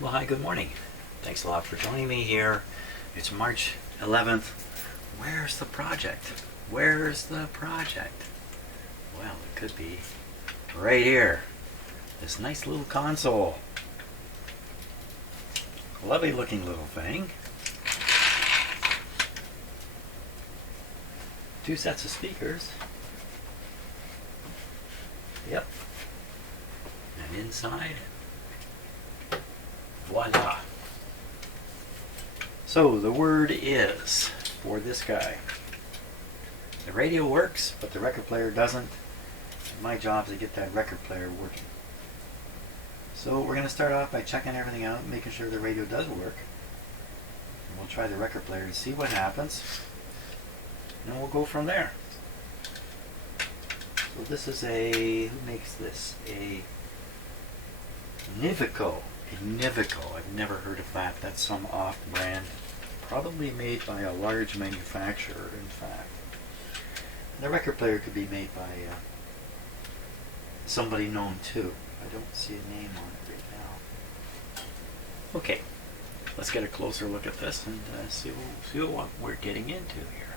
Well, hi, good morning. Thanks a lot for joining me here. It's March 11th. Where's the project? Where's the project? Well, it could be right here. This nice little console. Lovely looking little thing. Two sets of speakers. Yep. And inside, voila. So the word is for this guy. The radio works, but the record player doesn't. My job is to get that record player working. So we're going to start off by checking everything out, making sure the radio does work. And we'll try the record player and see what happens. And we'll go from there. So this is who makes this? A Nivico. A Nivico. I've never heard of that. That's some off-brand. Probably made by a large manufacturer, in fact. And the record player could be made by somebody known too. I don't see a name on it right now. Okay, let's get a closer look at this and see what we're getting into here.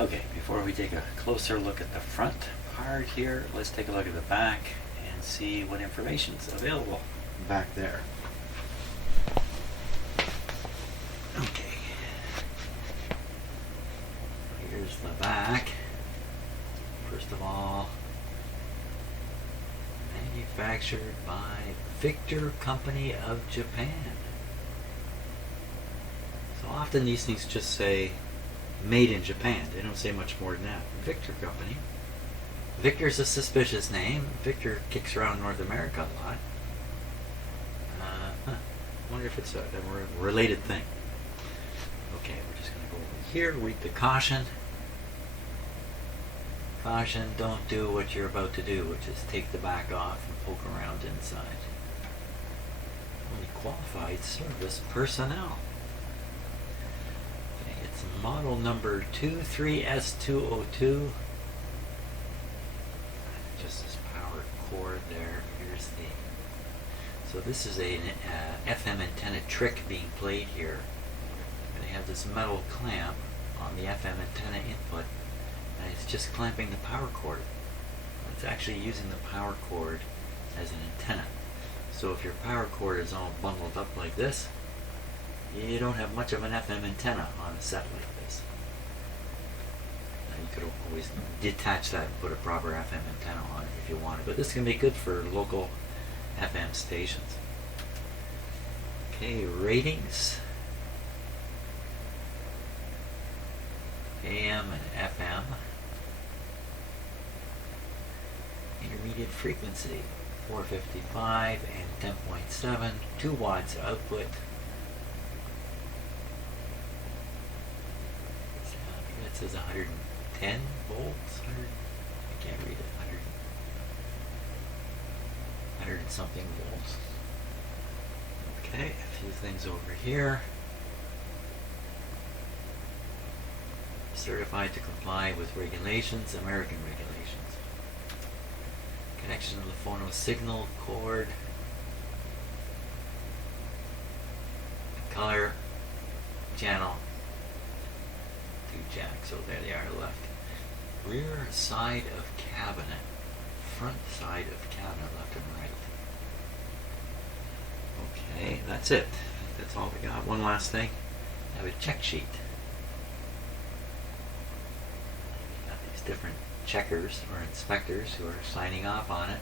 Okay, before we take a closer look at the front part here, let's take a look at the back and see what information is available back there. Okay, here's the back. First of all, manufactured by Victor Company of Japan. So often these things just say made in Japan. They don't say much more than that. Victor Company. Victor's a suspicious name. Victor kicks around North America a lot. I wonder if it's a related thing. Okay, we're just going to go over here, read the caution. Caution, don't do what you're about to do, which is take the back off and poke around inside. Only qualified service personnel. Okay, it's model number 23S202. Just this power cord there. Here's the... So this is an FM antenna trick being played here. They have this metal clamp on the FM antenna input. And it's just clamping the power cord. It's actually using the power cord as an antenna. So if your power cord is all bundled up like this, you don't have much of an FM antenna on a set like this. Now you could always detach that and put a proper FM antenna on it if you wanted, but this can be good for local FM stations. Okay, ratings. AM and FM. Intermediate frequency 455 and 10.7, 2 watts output. That says 110 volts. I can't read it. 100 and something volts. Okay, a few things over here. Certified to comply with regulations, American regulations. Connection to the Phono signal cord. Color. Channel. 2 jacks. So there they are left. Rear side of cabinet. Front side of cabinet, left and right. Okay, that's it. That's all we got. One last thing. I have a check sheet. Different checkers or inspectors who are signing off on it,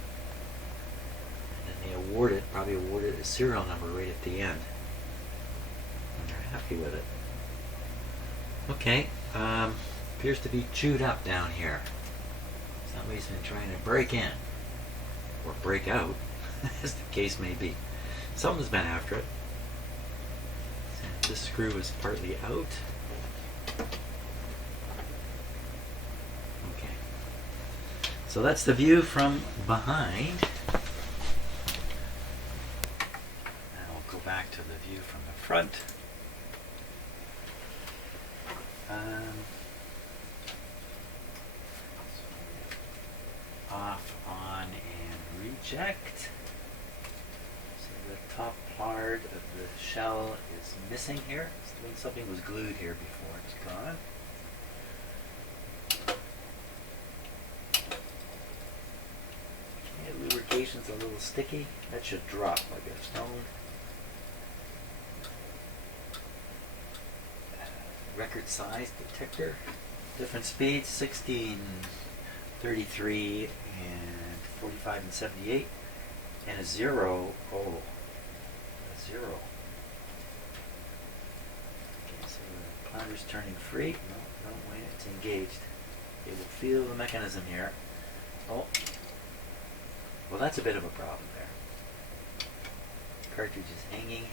and then they probably award it a serial number right at the end, and they're happy with it. Okay, appears to be chewed up down here. Somebody's been trying to break in or break out, as the case may be. Someone's been after it. This screw is partly out. So that's the view from behind. Now we'll go back to the view from the front. Off, on, and reject. the top part of the shell is missing here. I mean, something was glued here before. It's gone. Okay, lubrication's a little sticky. That should drop like a stone. Record size detector. Different speeds, 16, 33, and 45 and 78. And a 0. Oh, a 0. Okay, so the planter's turning free. No, wait, it's engaged. It will feel the mechanism here. Oh, well, that's a bit of a problem there. Cartridge is hanging.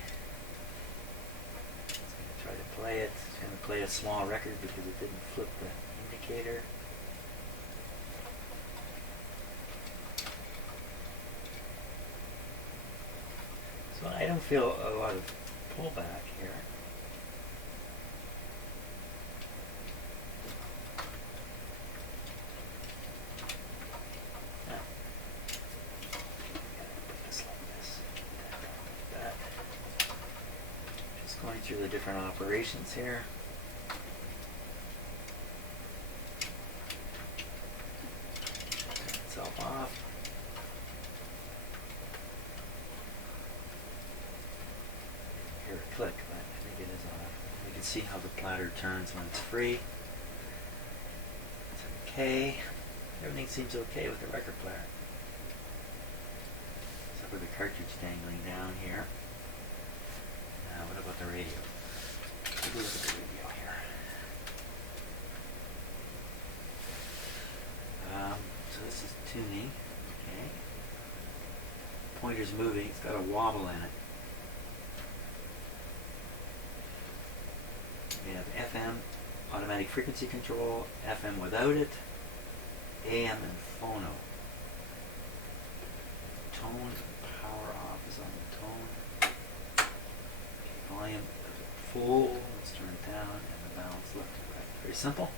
It's going to try to play it. It's going to play a small record because it didn't flip the indicator. So I don't feel a lot of pullback here. Now, put this like this, like that. Just going through the different operations here. Turn itself off. Click, but I think it is on. You can see how the platter turns when it's free. It's okay. Everything seems okay with the record player. Except for the cartridge dangling down here. Now, what about the radio? Take a look at the radio here. So this is tuning. Okay. Pointer's moving. It's got a wobble in it. We have FM, automatic frequency control, FM without it, AM and phono. Tone, power off is on the tone. Okay, volume full, let's turn it down, and the balance left to right. Very simple.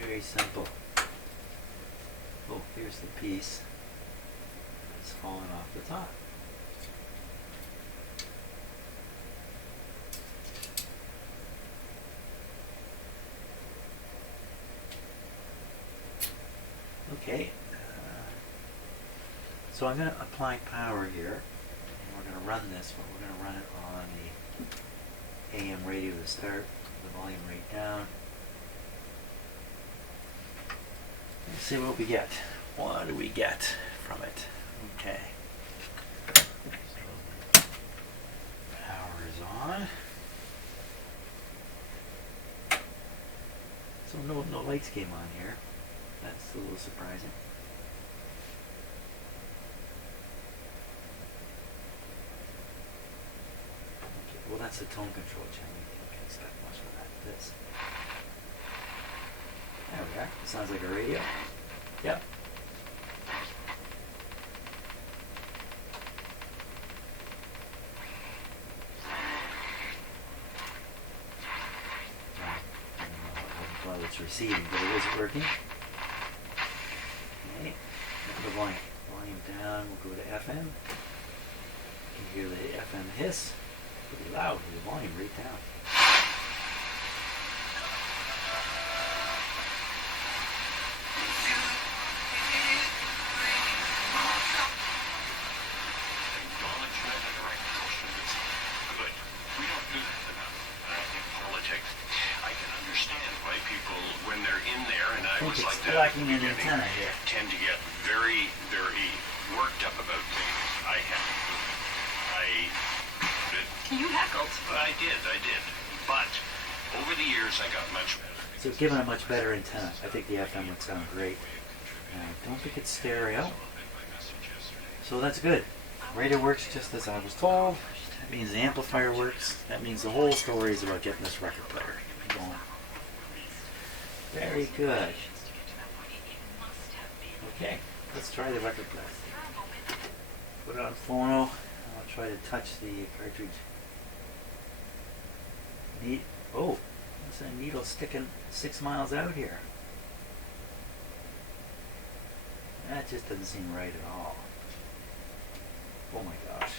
Very simple. Oh, here's the piece that's falling off the top. Okay, so I'm going to apply power here, and we're going to run this, but we're going to run it on the AM radio to start, the volume rate down. Let's see what we get. What do we get from it? Okay. So, power is on. So no lights came on here. That's a little surprising. Okay, well, that's the tone control channel. You can't expect much of that. This. There we are. It sounds like a radio. Yep. Well, it's receiving, but it is working. Okay, the volume down, we'll go to FM. You can hear the FM hiss. Pretty loud with the volume right down. Lacking an antenna here. Tend to get very, very worked up about things. You heckled. I did. But over the years, I got much better. So given a much better antenna, I think the FM would sound great. I don't think it's stereo. So that's good. Radio works just as I was told. That means the amplifier works. That means the whole story is about getting this record player going. Very good. Okay, let's try the record player. Put it on phono. I'll try to touch the cartridge. Oh, there's a needle sticking 6 miles out here. That just doesn't seem right at all. Oh my gosh.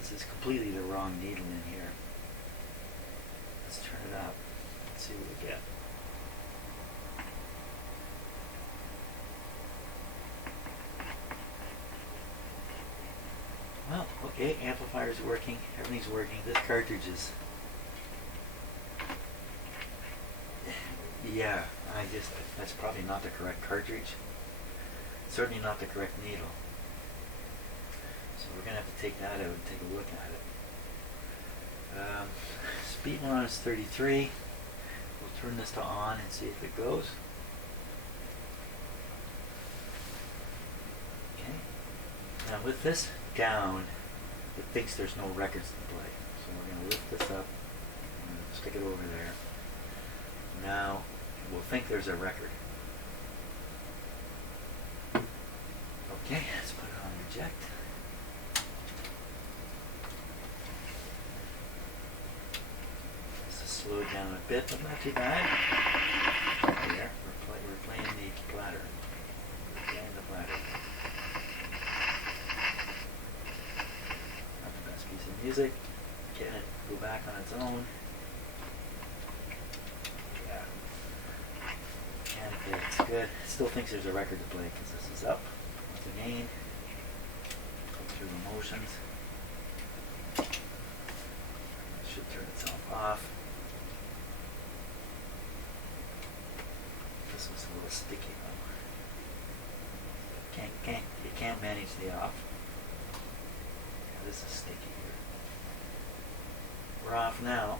This is completely the wrong needle in here. Let's turn it up. Let's see what we get. Well, okay, amplifier's working, everything's working. This cartridge is... Yeah, that's probably not the correct cartridge. Certainly not the correct needle. So we're going to have to take that out and take a look at it. Speed we're on is 33. We'll turn this to on and see if it goes. Okay. Now with this down, it thinks there's no records to play. So we're going to lift this up and stick it over there. Now we'll think there's a record. Okay, let's put it on reject. This is slowed down a bit, but not too bad. There, we're playing the platter. We're playing the platter. Not the best piece of music. Getting it go back on its own. Yeah. Mechanically, it's good. It still thinks there's a record to play because this is up. Once again, go through the motions. It should turn itself off. This was a little sticky though. You can't manage the off. Yeah, this is sticky here. We're off now.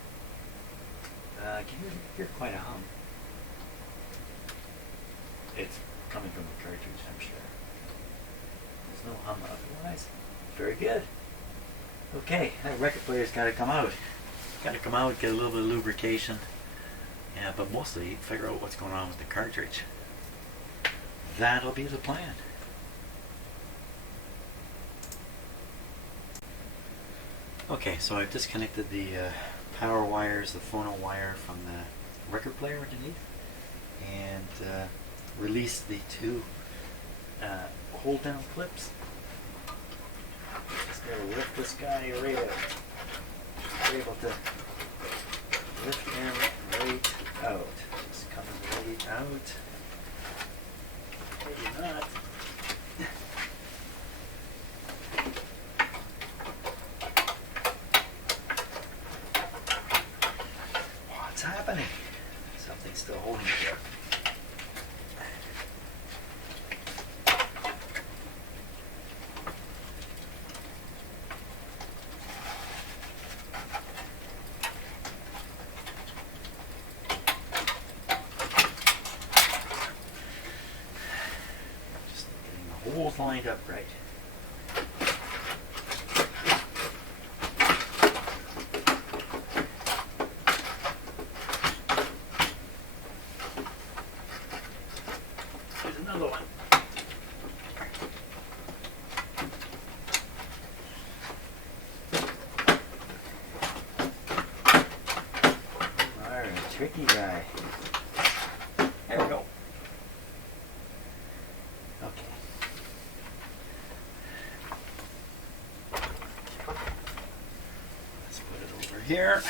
Can you hear quite a hum? It's coming from the cartridge, I'm sure. There's no hum otherwise. Very good. Okay, that record player's got to come out. Got to come out, get a little bit of lubrication. Yeah, but mostly figure out what's going on with the cartridge. That'll be the plan. Okay, so I've disconnected the power wires, the phono wire from the record player underneath, and released the two hold down clips. Just gotta lift this guy right out. We're able to lift him right out. Just coming right out. Maybe not. What's happening? Something's still holding it there. Holes lined up right. There's another one. Alright, tricky guy. There we go. Okay. Here.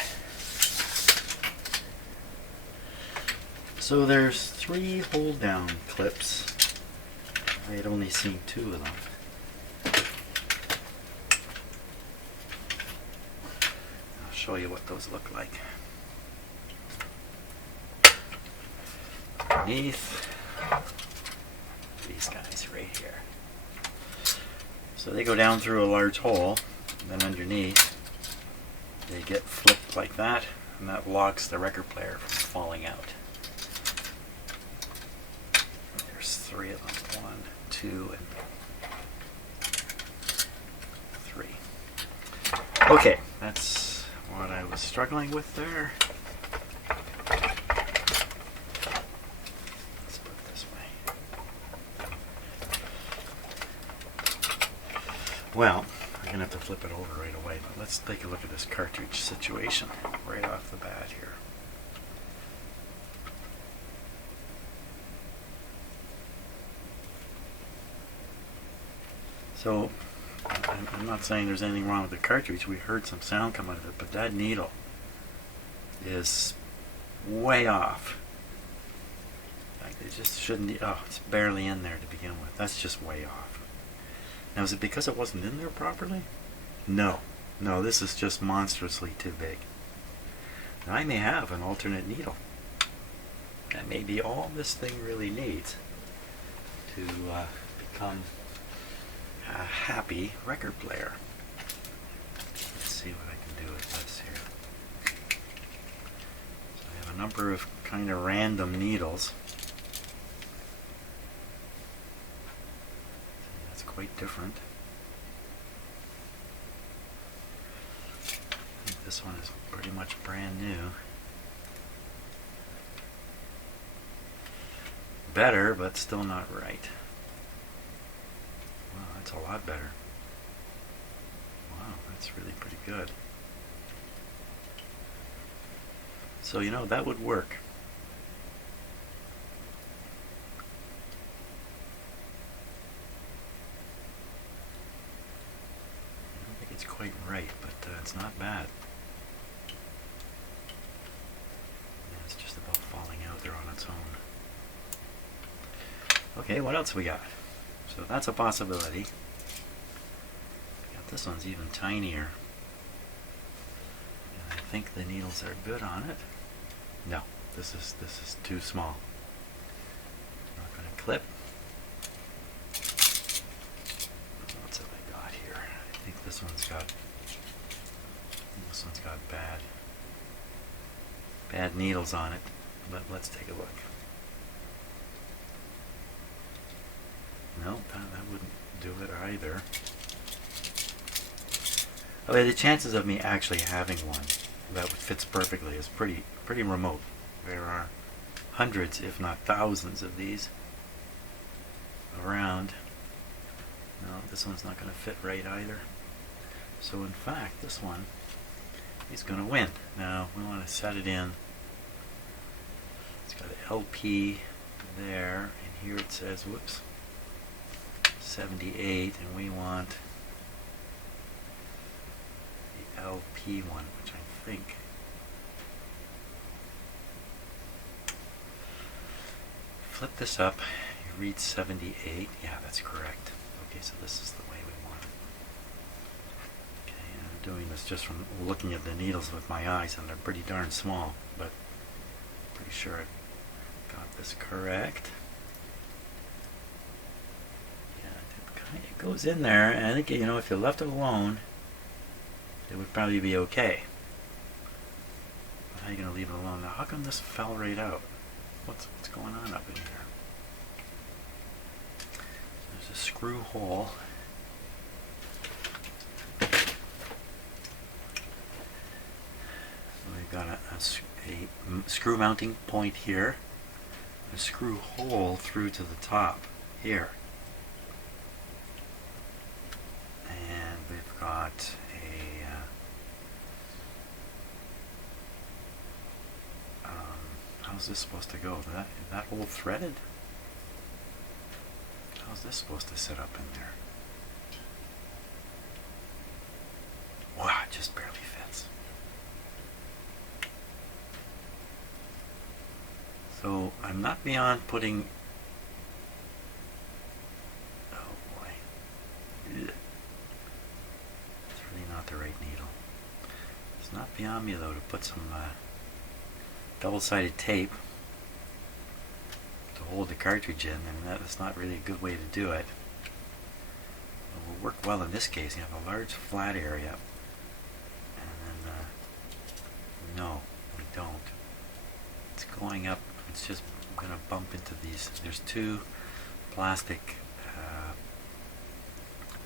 So there's 3 hold down clips. I had only seen 2 of them. I'll show you what those look like. Underneath these guys right here. So they go down through a large hole, and then underneath they get flipped like that, and that locks the record player from falling out. There's 3 of them. 1, 2, and 3. Okay, that's what I was struggling with there. Let's put it this way. Well, I'm going to have to flip it over right away, but let's take a look at this cartridge situation right off the bat here. So I'm not saying there's anything wrong with the cartridge. We heard some sound come out of it, but that needle is way off. Like it just shouldn't. Oh, it's barely in there to begin with. That's just way off. Now, is it because it wasn't in there properly? No. No, this is just monstrously too big. Now, I may have an alternate needle. That may be all this thing really needs to become a happy record player. Let's see what I can do with this here. So I have a number of kind of random needles. That's quite different. I think this one is pretty much brand new. Better, but still not right. Wow, that's a lot better. Wow, that's really pretty good. So, you know, that would work. I don't think it's quite right, but it's not bad. Yeah, it's just about falling out there on its own. Okay, what else we got? So that's a possibility. This one's even tinier. And I think the needles are good on it. No, this is too small. Not going to clip. What's have I got here? I think this one's got bad needles on it. But let's take a look. No, that wouldn't do it either. Okay, the chances of me actually having one that fits perfectly is pretty remote. There are hundreds, if not thousands, of these around. No, this one's not going to fit right either. So in fact, this one is going to win. Now, we want to set it in. It's got an LP there, and here it says, whoops, 78, and we want the LP one, which I think flip this up, you read 78. Yeah, that's correct. Okay, so this is the way we want it. Okay, and I'm doing this just from looking at the needles with my eyes, and they're pretty darn small, but pretty sure I got this correct. It goes in there, and I think, you know, if you left it alone, it would probably be okay. But how are you going to leave it alone? Now, how come this fell right out? What's going on up in here? There's a screw hole. We've got a screw mounting point here, a screw hole through to the top here. And we've got how's this supposed to go? Is that hole threaded? How's this supposed to sit up in there? Wow, it just barely fits. So I'm not beyond putting. Oh boy. Ugh. It's really not the right needle. It's not beyond me though to put some double-sided tape to hold the cartridge in, and that's not really a good way to do it. It will work well in this case. You have a large flat area, and then no, we don't. It's going up. It's just going to bump into these. There's two plastic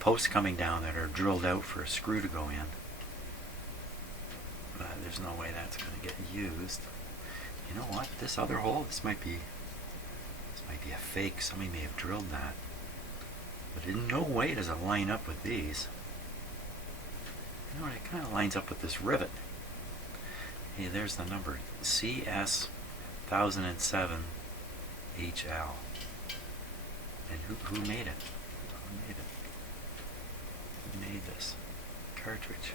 posts coming down that are drilled out for a screw to go in. There's no way that's going to get used. You know what? This other hole, this might be a fake. Somebody may have drilled that. But in no way does it line up with these. You know what? It kind of lines up with this rivet. Hey, there's the number. CS 1007 HL. And who made it? Who made this cartridge?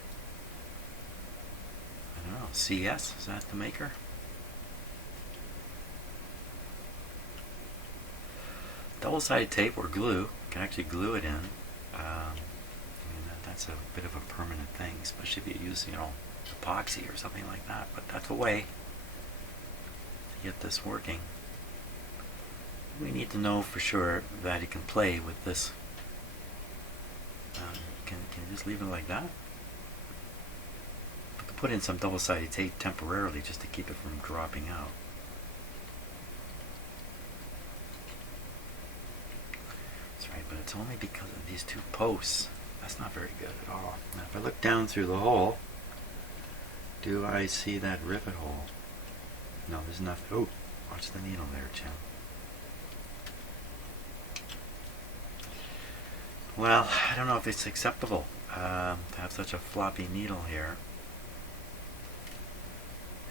I don't know. CS? Is that the maker? Double-sided tape or glue. You can actually glue it in. That's a bit of a permanent thing, especially if you use, epoxy or something like that. But that's a way to get this working. We need to know for sure that it can play with this. Can you just leave it like that? I could put in some double-sided tape temporarily just to keep it from dropping out. That's right, but it's only because of these two posts. That's not very good at all. Now if I look down through the hole, do I see that rivet hole? No, there's nothing. Oh, watch the needle there, Jim. Well, I don't know if it's acceptable to have such a floppy needle here.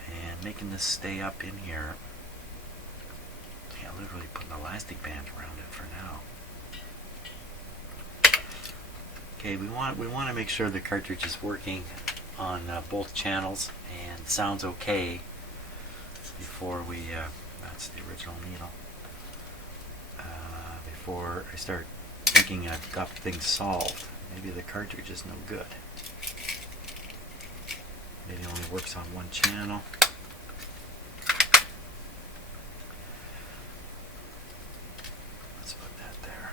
And making this stay up in here. Yeah, literally putting an elastic band around it for now. Okay, we want to make sure the cartridge is working on both channels and sounds okay before we. That's the original needle. Before I start thinking I've got things solved. Maybe the cartridge is no good. Maybe it only works on one channel. Let's put that there.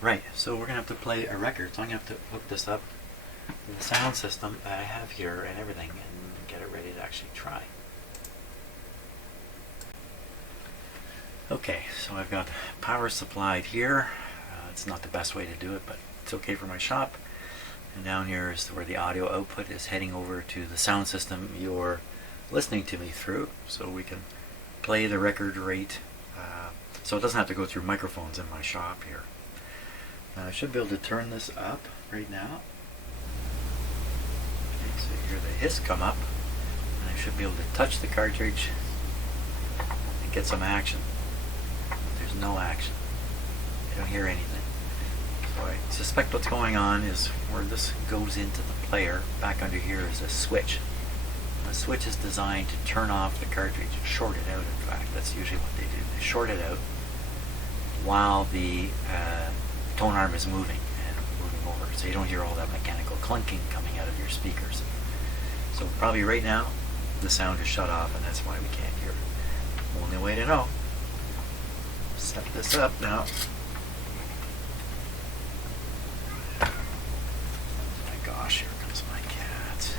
Right, so we're going to have to play a record. So I'm going to have to hook this up to the sound system that I have here and everything and get it ready to actually try. Okay, so I've got power supplied here. It's not the best way to do it, but it's okay for my shop. And down here is where the audio output is heading over to the sound system you're listening to me through, so we can play the record rate. So it doesn't have to go through microphones in my shop here. I should be able to turn this up right now. Okay, so you hear the hiss come up, and I should be able to touch the cartridge and get some action. There's no action. I don't hear anything. So I suspect what's going on is where this goes into the player, back under here is a switch. The switch is designed to turn off the cartridge, short it out in fact. That's usually what they do. They short it out while the tone arm is moving and moving over, so you don't hear all that mechanical clunking coming out of your speakers. So probably right now the sound is shut off, and that's why we can't hear it. Only way to know. Set this up now. My gosh, here comes my cat.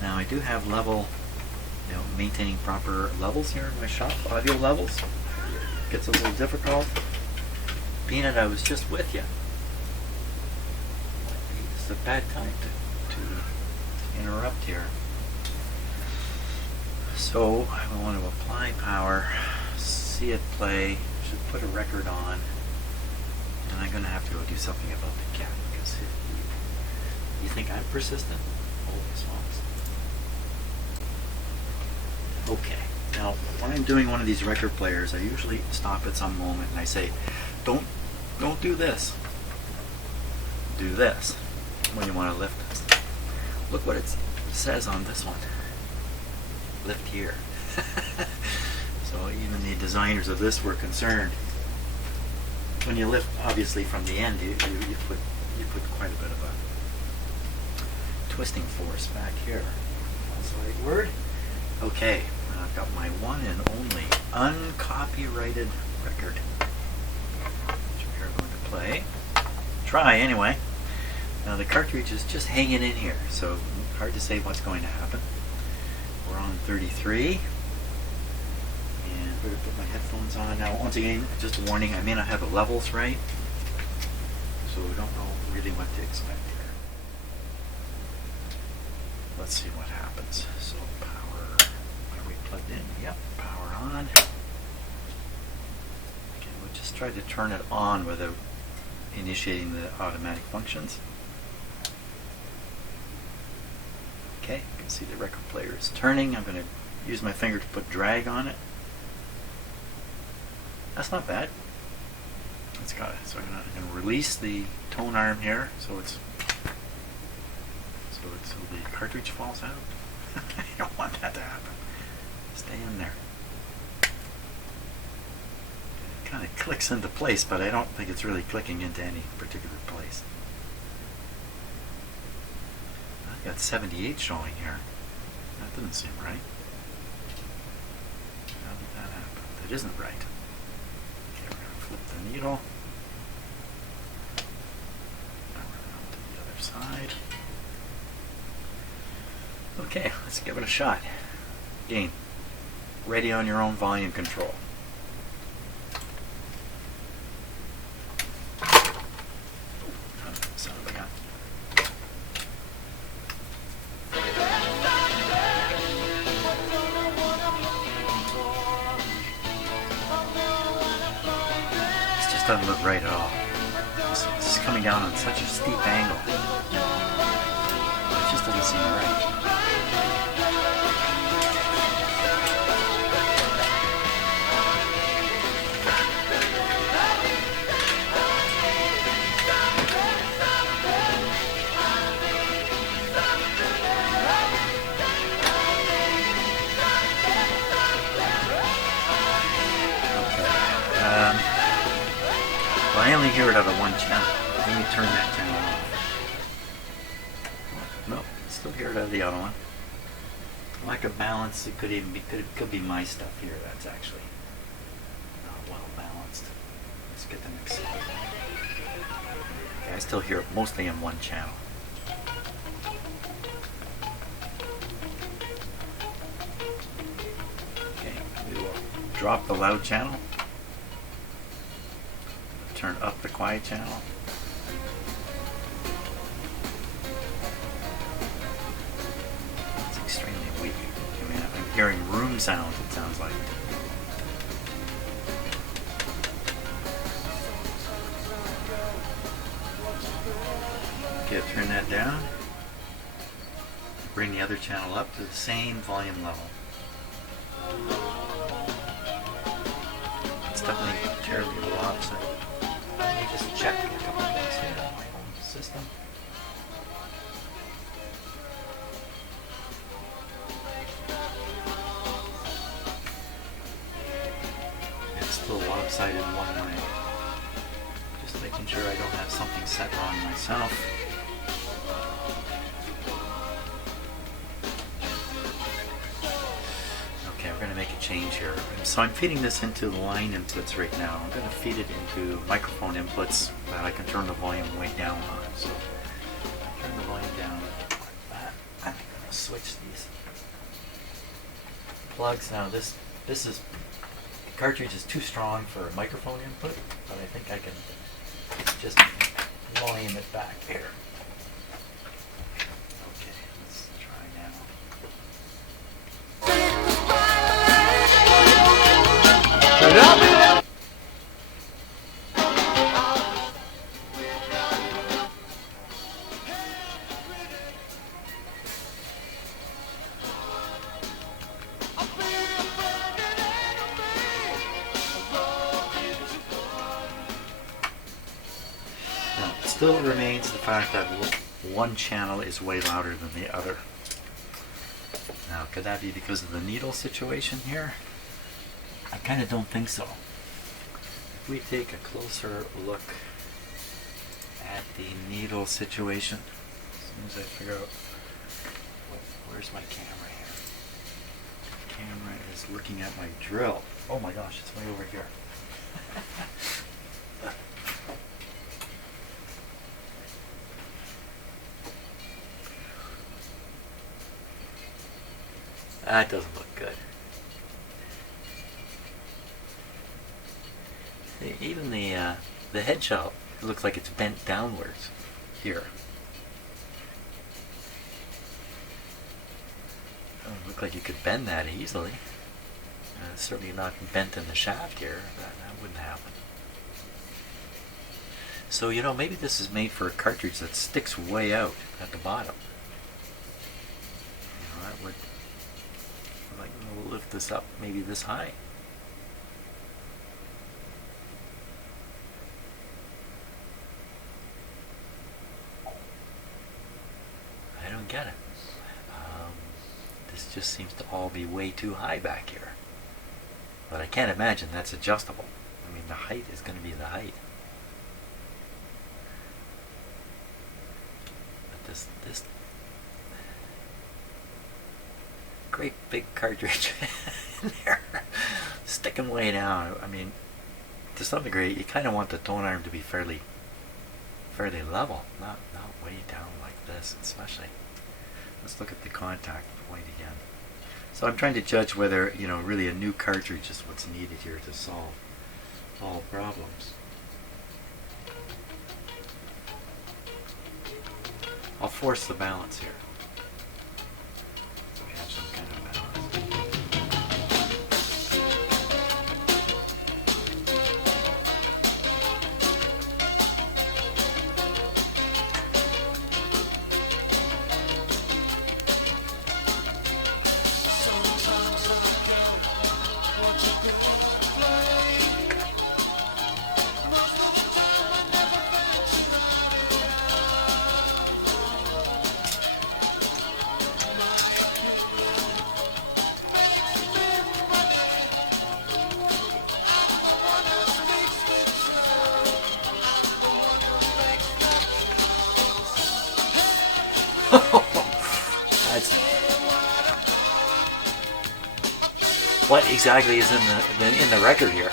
Now I do have level, maintaining proper levels here in my shop, audio levels. Gets a little difficult. Peanut, I was just with you. It's a bad time to interrupt here. So I want to apply power, see it play, should put a record on, and I'm going to have to go do something about the cat because you think I'm persistent? Always was. Okay, now when I'm doing one of these record players, I usually stop at some moment and I say, don't do this. Do this when you want to lift this. Look what it says on this one. Lift here. So even the designers of this were concerned. When you lift, obviously from the end, you put quite a bit of a twisting force back here. That's the right word. Okay, I've got my one and only uncopyrighted record. Play. Try anyway. Now the cartridge is just hanging in here, so hard to say what's going to happen. We're on 33, and I'm going to put my headphones on. Now once again, just a warning, I may not have the levels right, so we don't know really what to expect here. Let's see what happens. So power, are we plugged in? Yep, power on. Okay, we'll just try to turn it on without initiating the automatic functions. Okay, you can see the record player is turning. I'm going to use my finger to put drag on it. That's not bad. it's got it. So I'm gonna release the tone arm here, so the cartridge falls out. I don't want that to happen. Stay in there. It kind of clicks into place, but I don't think it's really clicking into any particular place. I've got 78 showing here. That doesn't seem right. How did that happen? That isn't right. Okay, we're going to flip the needle. Around to the other side. Okay, let's give it a shot. Again, ready on your own volume control. Son of a gun. This just doesn't look right at all. This is coming down on such a steep angle. It just doesn't seem right. Well, I only hear it out of one channel. Let me turn that channel off. Nope, still hear it out of the other one. Lack of balance. It could even be could be my stuff here. That's actually not well balanced. Let's get the mix. Okay, I still hear it mostly in one channel. Okay, we will drop the loud channel. Turn up the quiet channel. It's extremely weak. I mean, I'm hearing room sounds, it sounds like. Okay, turn that down. Bring the other channel up to the same volume level. It's definitely terribly lopsided. Let me just check a couple things here on my own system. It's still lopsided one way. Just making sure I don't have something set wrong myself. Okay, we're going to make a change here. So I'm feeding this into line inputs right now. I'm going to feed it into microphone inputs that I can turn the volume way down on. So turn the volume down like that. I'm going to switch these plugs. Now this is, the cartridge is too strong for a microphone input, but I think I can just volume it back here. Okay, let's try now. Now, it still remains the fact that one channel is way louder than the other. Now, could that be because of the needle situation here? I kind of don't think so. If we take a closer look at the needle situation, as soon as I figure out where's my camera here. The camera is looking at my drill. Oh my gosh, it's way over here. That doesn't look good. Even the head shell, it looks like it's bent downwards here. Doesn't look like you could bend that easily. It's certainly not bent in the shaft here. That wouldn't happen. So, you know, maybe this is made for a cartridge that sticks way out at the bottom. You know, that would, like, we'll lift this up maybe this high. just seems to all be way too high back here. But I can't imagine that's adjustable. I mean, the height is going to be the height. But this great big cartridge in there, sticking way down. I mean, to some degree, you kind of want the tone arm to be fairly level, not way down like this, especially. Let's look at the contact point again. So I'm trying to judge whether, you know, really a new cartridge is what's needed here to solve all problems. I'll force the balance here. So we have some kind of balance. That's what exactly is in the record here.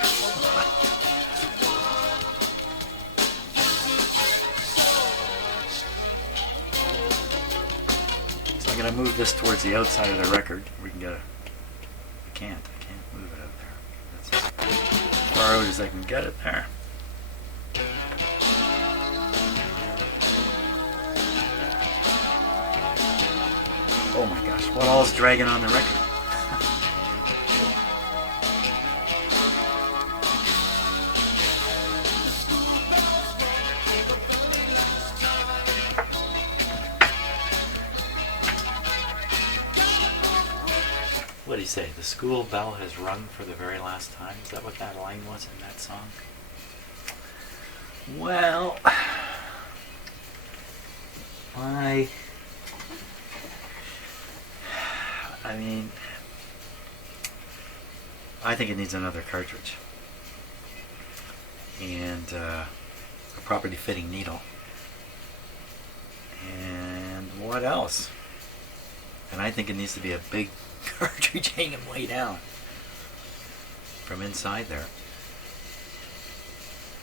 So I'm going to move this towards the outside of the record. We can get a. I can't move it out there. That's as far out as I can get it there. Oh my gosh, what all is dragging on the record? What do you say? The school bell has rung for the very last time? Is that what that line was in that song? Well, I mean, I think it needs another cartridge and a properly fitting needle. And what else? And I think it needs to be a big cartridge hanging way down from inside there.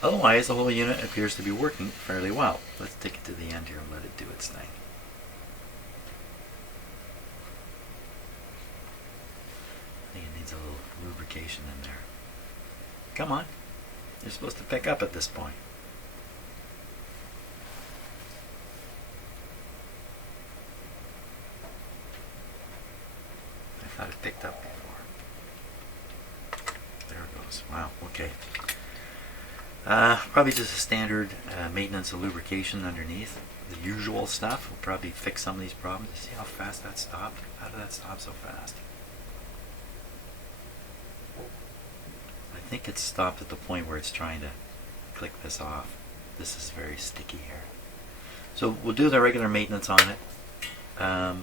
Otherwise, the whole unit appears to be working fairly well. Let's take it to the end here and let it do its thing. I think it needs a little lubrication in there. Come on. You're supposed to pick up at this point. I thought it picked up before. There it goes. Wow, okay. Probably just a standard maintenance of lubrication underneath. The usual stuff will probably fix some of these problems. You see how fast that stopped? How did that stop so fast? I think it stopped at the point where it's trying to click this off. This is very sticky here. So we'll do the regular maintenance on it. The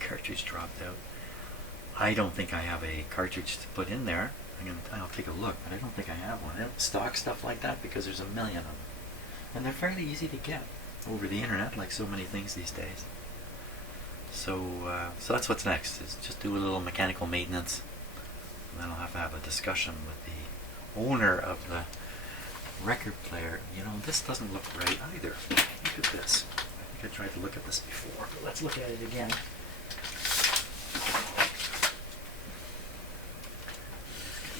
cartridge dropped out. I don't think I have a cartridge to put in there. I'll take a look, but I don't think I have one. I don't stock stuff like that because there's a million of them. And they're fairly easy to get over the internet, like so many things these days. So that's what's next, is just do a little mechanical maintenance. And then I'll have to have a discussion with the owner of the record player. You know, this doesn't look right either. Look at this. I think I tried to look at this before, but let's look at it again.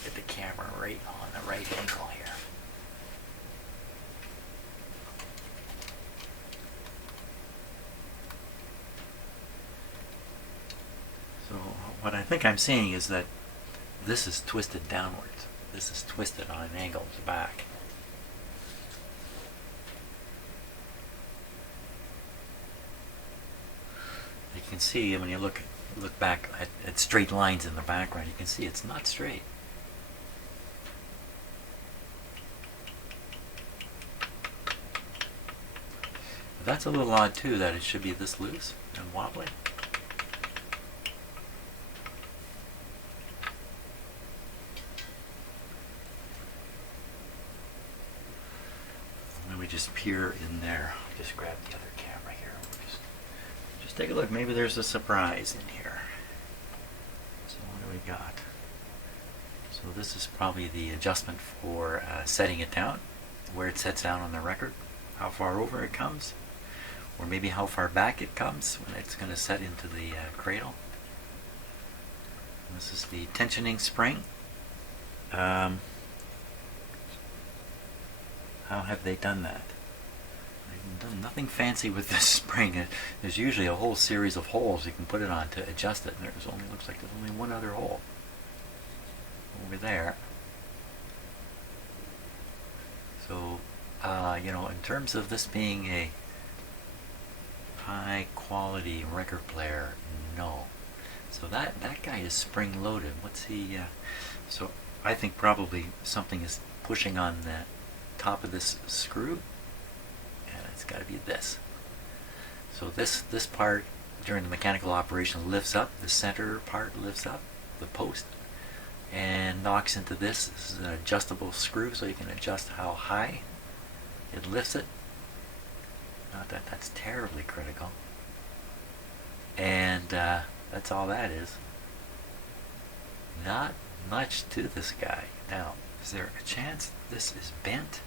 Get the camera right on the right angle here. So what I think I'm seeing is that this is twisted downwards. This is twisted on an angle to the back. You can see when you look back at straight lines in the background, you can see it's not straight. That's a little odd too, that it should be this loose and wobbly. just peer in there. Just grab the other camera here. Just take a look. Maybe there's a surprise in here. So what do we got? So this is probably the adjustment for setting it down, where it sets down on the record, how far over it comes, or maybe how far back it comes when it's going to set into the cradle. This is the tensioning spring. How have they done that? They've done nothing fancy with this spring. There's usually a whole series of holes you can put it on to adjust it, and looks like there's only one other hole over there. So, in terms of this being a high quality record player, no. So that guy is spring loaded. What's he? So I think probably something is pushing on the top of this screw, and it's got to be this. So this part during the mechanical operation lifts up. The center part lifts up, the post, and knocks into this. This is an adjustable screw, so you can adjust how high it lifts it. Not that that's terribly critical. And that's all that is. Not much to this guy. Now, is there a chance this is bent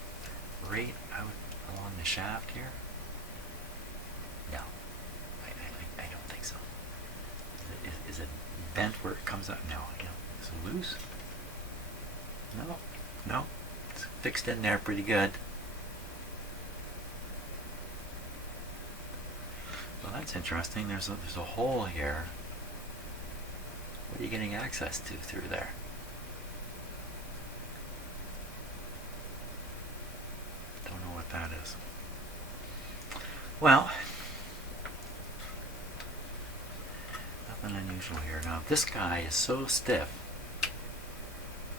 right out along the shaft here? No, I don't think so. Is it bent where it comes up? No, is it loose? No, it's fixed in there pretty good. Well, that's interesting. There's a hole here. What are you getting access to through there? Don't know what that is. Well, nothing unusual here. Now, this guy is so stiff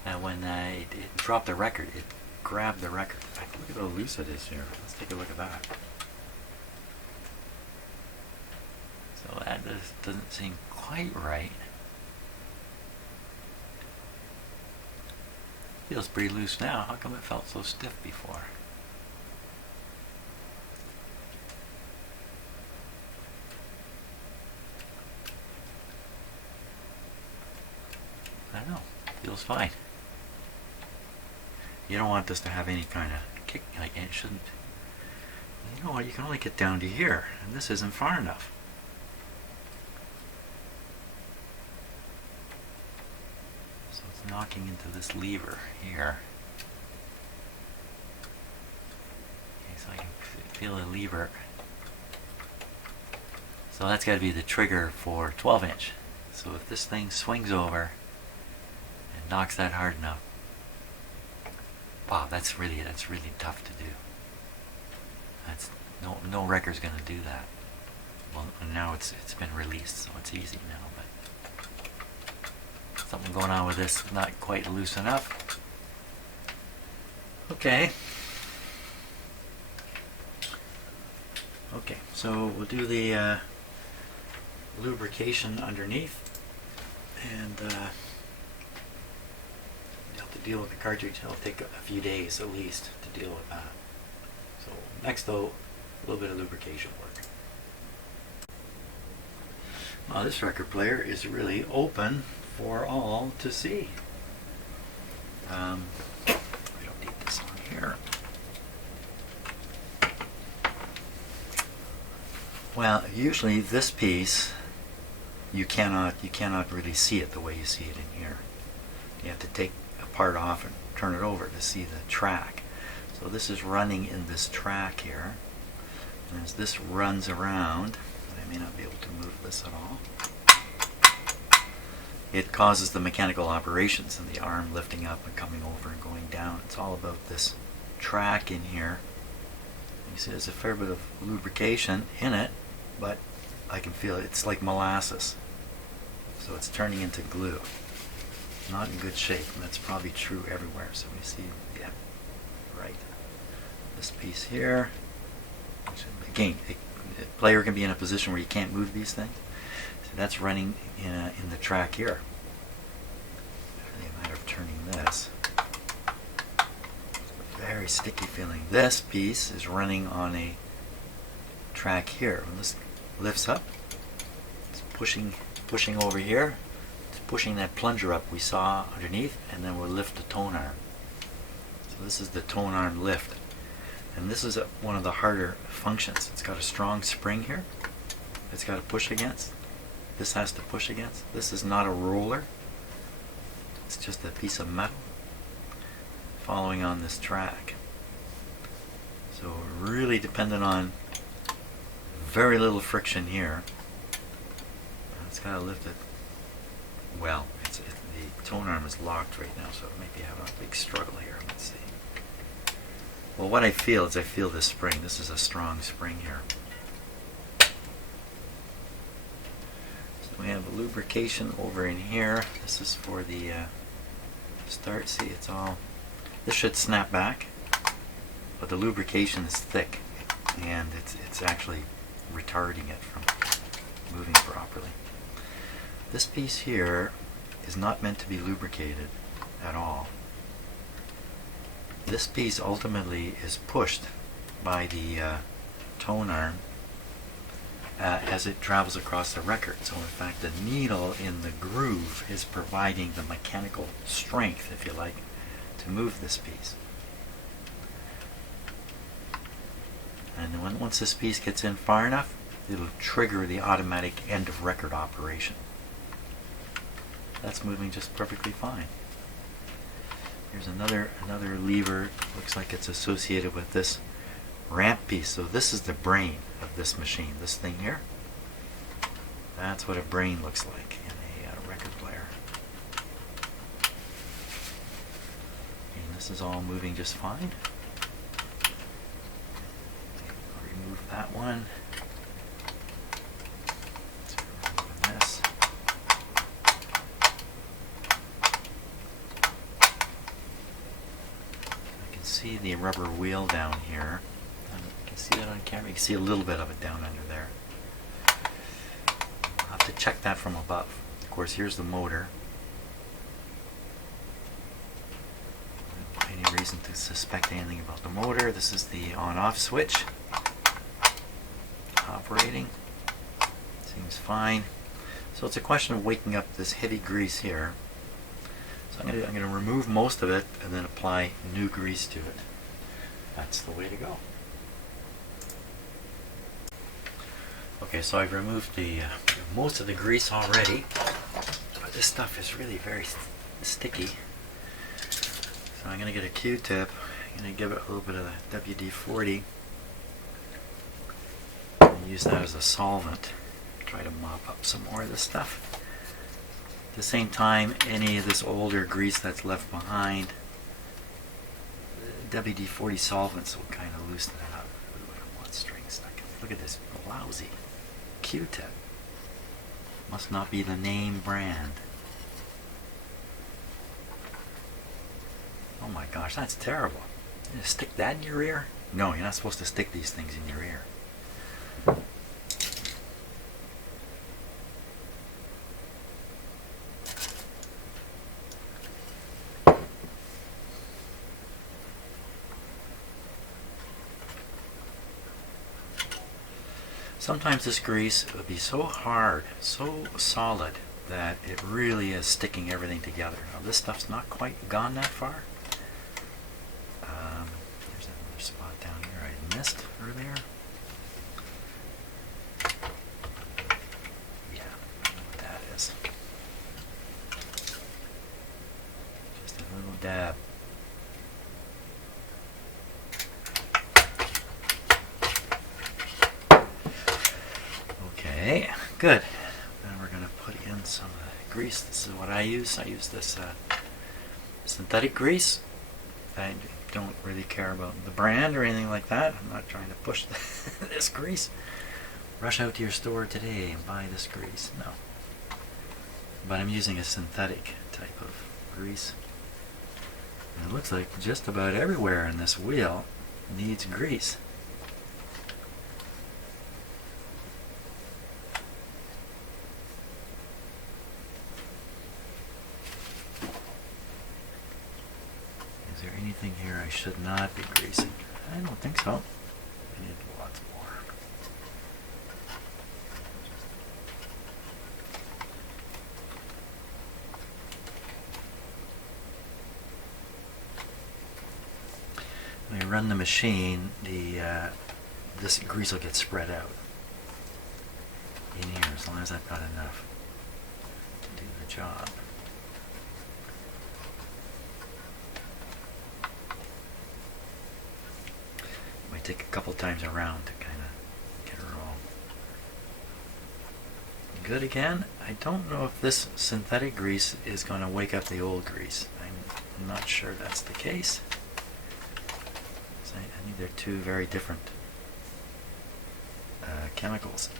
that when it dropped the record, it grabbed the record. In fact, look at how loose it is here. Let's take a look at that. So that doesn't seem quite right. Feels pretty loose now. How come it felt so stiff before? I don't know. Feels fine. You don't want this to have any kind of kick. Like, it shouldn't. You know what? You can only get down to here, and this isn't far enough. Knocking into this lever here. Okay, so I can feel the lever. So that's got to be the trigger for 12-inch. So if this thing swings over and knocks that hard enough, wow, that's really tough to do. That's no record's going to do that. Well, now it's been released, so it's easy now. But something going on with this, not quite loose enough. Okay, so we'll do the lubrication underneath, and you'll have to deal with the cartridge. It'll take a few days at least to deal with that. So next, though, a little bit of lubrication work. Well, this record player is really open for all to see. We don't need this on here. Well, usually this piece you cannot really see it the way you see it in here. You have to take a part off and turn it over to see the track. So this is running in this track here, and as this runs around, I may not be able to move this at all. It causes the mechanical operations and the arm lifting up and coming over and going down. It's all about this track in here. You see there's a fair bit of lubrication in it, but I can feel it. It's like molasses. So it's turning into glue. Not in good shape, and that's probably true everywhere. So we see, yeah, right. This piece here. Again, a player can be in a position where you can't move these things. That's running in the track here. It's really a matter of turning this. very sticky feeling. This piece is running on a track here. When this lifts up, it's pushing over here. It's pushing that plunger up we saw underneath, and then we'll lift the tone arm. So this is the tone arm lift. And this is one of the harder functions. It's got a strong spring here. It's got to push against. This has to push against. This is not a roller. It's just a piece of metal following on this track. So really dependent on very little friction here. It's got to lift it. Well, the tone arm is locked right now, so it may be having a big struggle here. Let's see. Well, what I feel is I feel this spring. This is a strong spring here. So we have a lubrication over in here. This is for the start. See, it's all... This should snap back, but the lubrication is thick, and it's actually retarding it from moving properly. This piece here is not meant to be lubricated at all. This piece ultimately is pushed by the tone arm as it travels across the record. So in fact the needle in the groove is providing the mechanical strength, if you like, to move this piece. And once this piece gets in far enough, it'll trigger the automatic end of record operation. That's moving just perfectly fine. Here's another lever. Looks like it's associated with this ramp piece. So this is the brain of this machine. This thing here. That's what a brain looks like in a record player. And this is all moving just fine. Remove that one. Remove this. See the rubber wheel down here. You can see that on camera. You can see a little bit of it down under there. I'll have to check that from above. Of course, here's the motor. Any reason to suspect anything about the motor? This is the on-off switch. Operating. Seems fine. So it's a question of waking up this heavy grease here. So I'm going to remove most of it and then apply new grease to it. That's the way to go. Okay, so I've removed the most of the grease already, but this stuff is really very sticky. So I'm going to get a Q-tip. I'm going to give it a little bit of the WD-40 and use that as a solvent. Try to mop up some more of this stuff. At the same time, any of this older grease that's left behind, WD-40 solvents will kind of loosen it up. Ooh, I don't want string stuck in. Look at this lousy Q-tip. Must not be the name brand. Oh my gosh, that's terrible. You just stick that in your ear? No, you're not supposed to stick these things in your ear. Sometimes this grease will be so hard, so solid, that it really is sticking everything together. Now this stuff's not quite gone that far. There's another spot down here I missed earlier. Yeah, I know what that is. Just a little dab. Okay, good. Then we're going to put in some grease. This is what I use. I use this synthetic grease. I don't really care about the brand or anything like that. I'm not trying to push this grease. Rush out to your store today and buy this grease. No. But I'm using a synthetic type of grease. And it looks like just about everywhere in this wheel needs grease. Is there anything here I should not be greasing? I don't think so. I need lots more. When I run the machine, this grease will get spread out in here as long as I've got enough to do the job. Might take a couple times around to kind of get her all good again. I don't know if this synthetic grease is going to wake up the old grease. I'm not sure that's the case. I think they're two very different chemicals.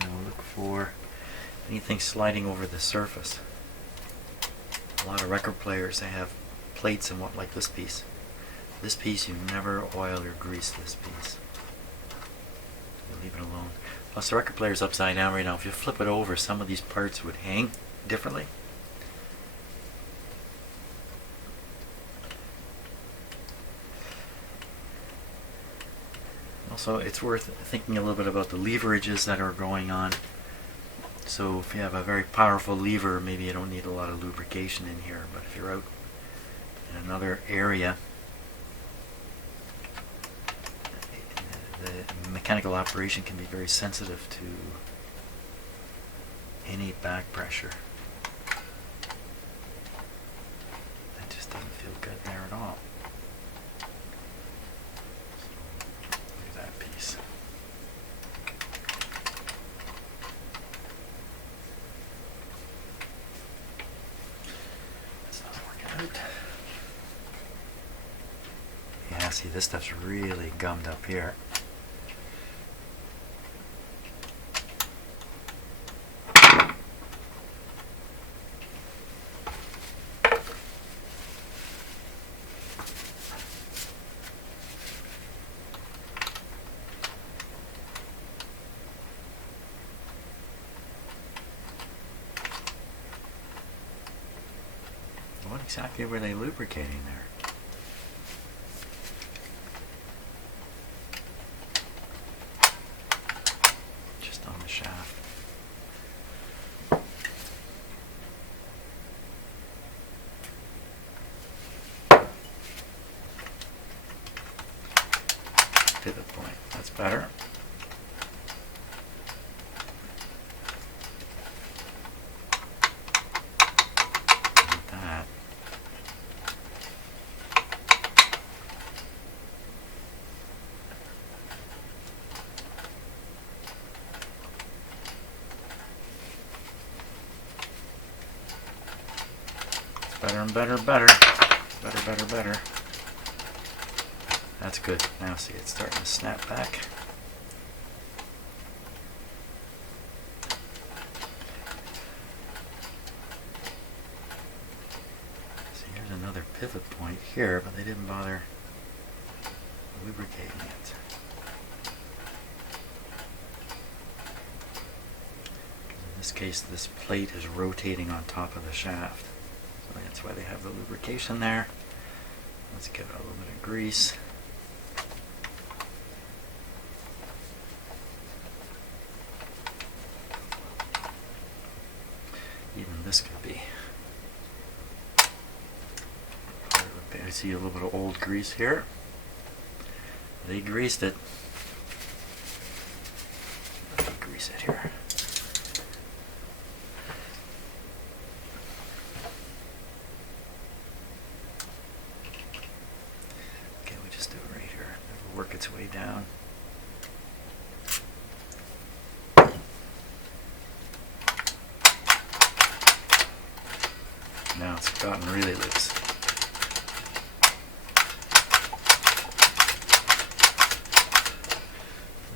Now look for anything sliding over the surface. A lot of record players, they have plates and what, like this piece. This piece, you never oil or grease this piece. You leave it alone. Plus the record player's upside down right now. If you flip it over, some of these parts would hang differently. Also, it's worth thinking a little bit about the leverages that are going on. So if you have a very powerful lever, maybe you don't need a lot of lubrication in here. But if you're out in another area, the mechanical operation can be very sensitive to any back pressure. That just doesn't feel good there at all. So, look at that piece. That's not working out. Yeah, see, this stuff's really gummed up here. What exactly were they lubricating there? Just on the shaft. Pivot point, that's better. Better and better, better. Better, better, better. That's good. Now see, it's starting to snap back. See, here's another pivot point here, but they didn't bother lubricating it. In this case, this plate is rotating on top of the shaft. So that's why they have the lubrication there. Let's give it a little bit of grease. Even this could be. I see a little bit of old grease here. They greased it. Let me grease it here. Okay, we just do it right here. It'll work its way down. Now it's gotten really loose.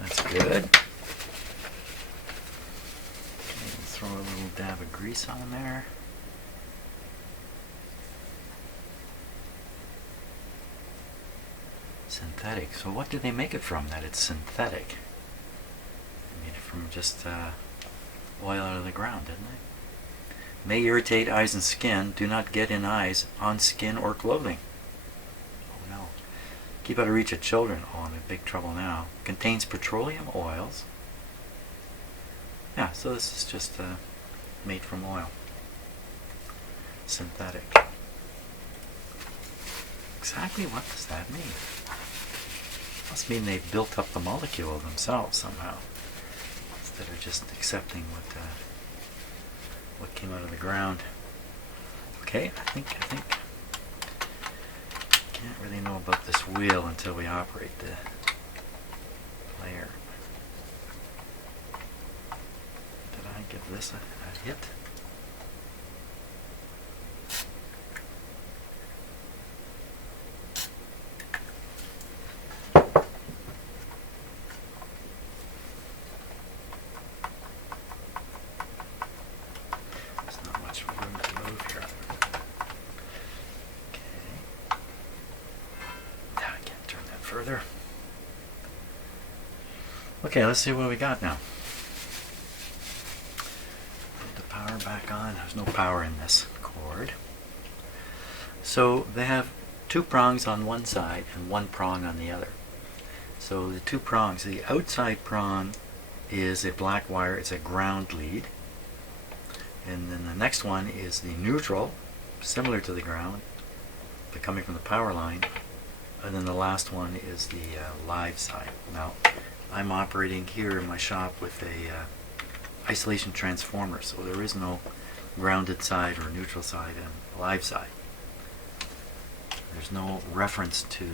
That's good. Okay, we'll throw a little dab of grease on there. Synthetic. So what do they make it from that it's synthetic? They made it from just oil out of the ground, didn't they? May irritate eyes and skin. Do not get in eyes, on skin, or clothing. Oh no. Keep out of reach of children. Oh, I'm in big trouble now. Contains petroleum oils. Yeah, so this is just made from oil. Synthetic. Exactly what does that mean? Must mean they built up the molecule themselves somehow, instead of just accepting what came out of the ground. Okay, I think can't really know about this wheel until we operate the player. Did I give this a hit? Further. Okay, let's see what we got now. Put the power back on. There's no power in this cord. So they have two prongs on one side and one prong on the other. So the two prongs, the outside prong is a black wire, it's a ground lead. And then the next one is the neutral, similar to the ground, but coming from the power line. And then the last one is the live side. Now, I'm operating here in my shop with a isolation transformer, so there is no grounded side or neutral side and live side. There's no reference to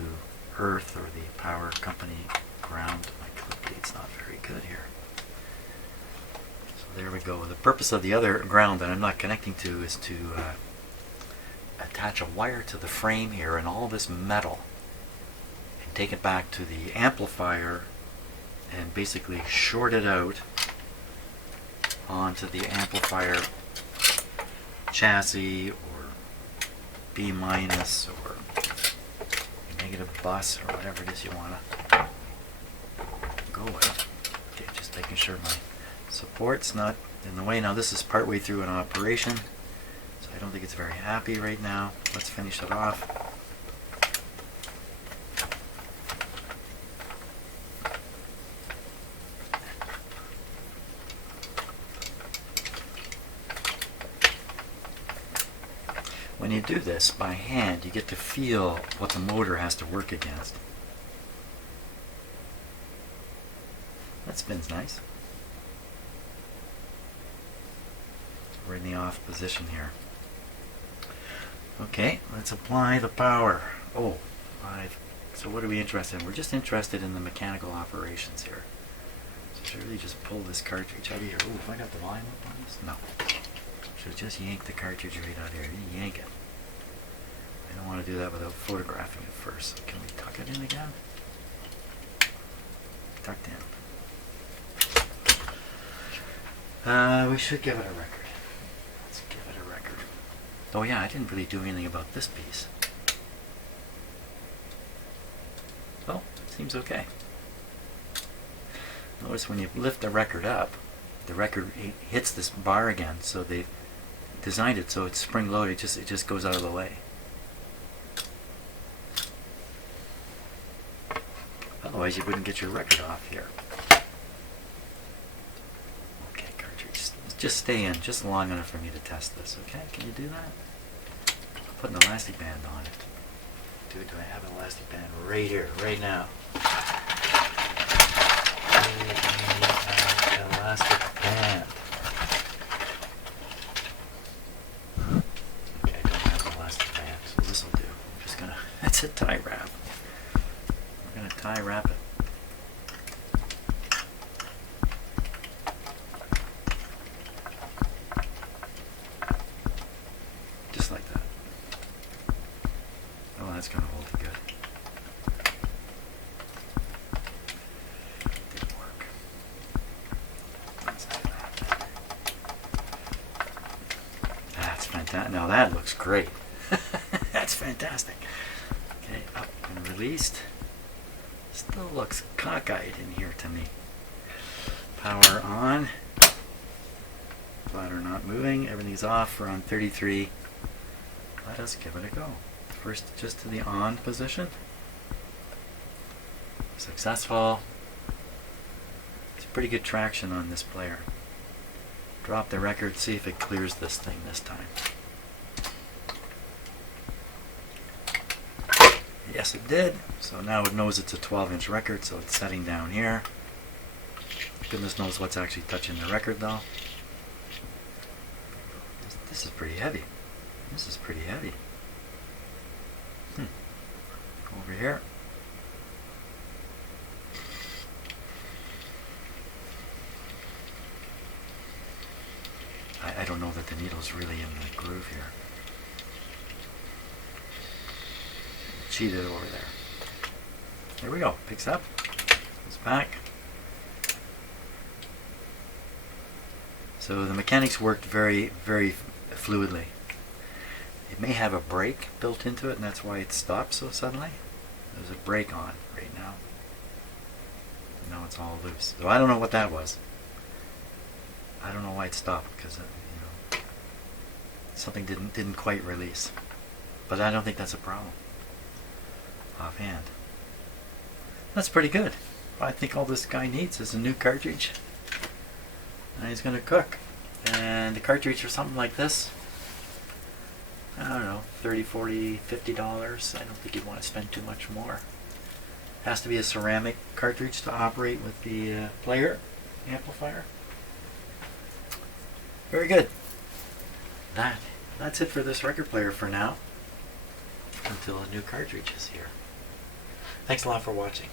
earth or the power company ground. My clip lead's not very good here. So there we go. The purpose of the other ground that I'm not connecting to is to attach a wire to the frame here and all this metal, take it back to the amplifier and basically short it out onto the amplifier chassis or B minus or negative bus or whatever it is you want to go with. Okay, just making sure my support's not in the way. Now this is partway through an operation, so I don't think it's very happy right now. Let's finish it off. When you do this by hand, you get to feel what the motor has to work against. That spins nice. We're in the off position here. Okay, let's apply the power. Oh, so what are we interested in? We're just interested in the mechanical operations here. So should I really just pull this cartridge out of here? Oh, if I got the volume up on this? No. Should just yank the cartridge right out of here. Yank it. I don't want to do that without photographing it first. So can we tuck it in again? Tucked in. We should give it a record. Let's give it a record. Oh yeah, I didn't really do anything about this piece. Well, seems okay. Notice when you lift the record up, the record hits this bar again, so they've designed it so it's spring loaded. It just goes out of the way. Otherwise, you wouldn't get your record off here. Okay, cartridge, just stay in just long enough for me to test this. Okay, can you do that? I'll put an elastic band on it. Do I have an elastic band right here, right now? Elastic band. Okay, I don't have an elastic band, so this will do. I'm just gonna, that's a tie wrap. We're gonna tie wrap it. Just like that. Oh, that's gonna hold it good. Didn't work. Let's do that. That's fantastic. Now that looks great. That's fantastic. Okay, up and released. Still looks cockeyed in here to me. Power on. Bladder not moving. Everything's off. We're on 33. Let us give it a go. First, just to the on position. Successful. It's pretty good traction on this player. Drop the record, see if it clears this thing this time. Yes, it did. So now it knows it's a 12-inch record, so it's setting down here. Goodness knows what's actually touching the record, though. This is pretty heavy. This is pretty heavy. Over here. I don't know that the needle's really in the groove here. Cheated over there. There we go. Picks up. Goes back. So the mechanics worked very, very fluidly. It may have a brake built into it, and that's why it stopped so suddenly. There's a brake on right now. Now it's all loose. So I don't know what that was. I don't know why it stopped, because something didn't quite release. But I don't think that's a problem. Offhand. That's pretty good. I think all this guy needs is a new cartridge. And he's going to cook. And the cartridge for something like this, I don't know, $30, $40, $50. I don't think you'd want to spend too much more. Has to be a ceramic cartridge to operate with the player amplifier. Very good. That's it for this record player for now. Until a new cartridge is here. Thanks a lot for watching.